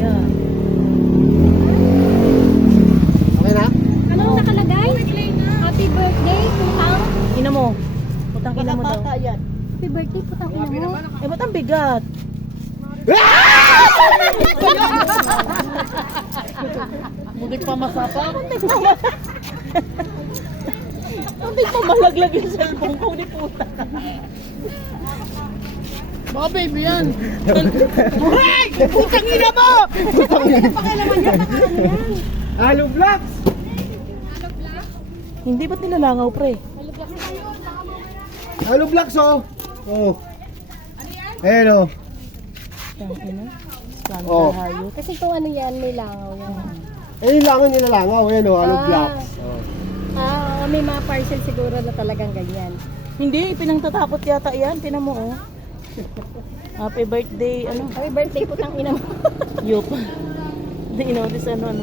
mamaya. Okay na? Anong nakalagay? Happy birthday, putang. Ina mo. Putang ina mo daw. Happy birthday, putang ina mo. Eh, ba't ang bigat? Muntik pa masapa. Hindi pa malaglag yung cellphone ko ni puta. Baka baby yan. Buhay! Putang ina mo! Halo Vlogs! Hindi ba't nilalangaw, pre? Halo Vlogs oh! Oh. Ayan oh. Ang ina. Saan Oh. hayop? Kasi kung ano yan, may langaw yan. Eh yung langaw nilalangaw. Ayan oh, Halo Vlogs. Oh. May mga parcel siguro na talagang ganyan. Hindi, pinangtatapot yata yan. Tinan mo, oh. Happy birthday, ano? Happy birthday, putang ina mo. Yup. Hindi, inotis ano.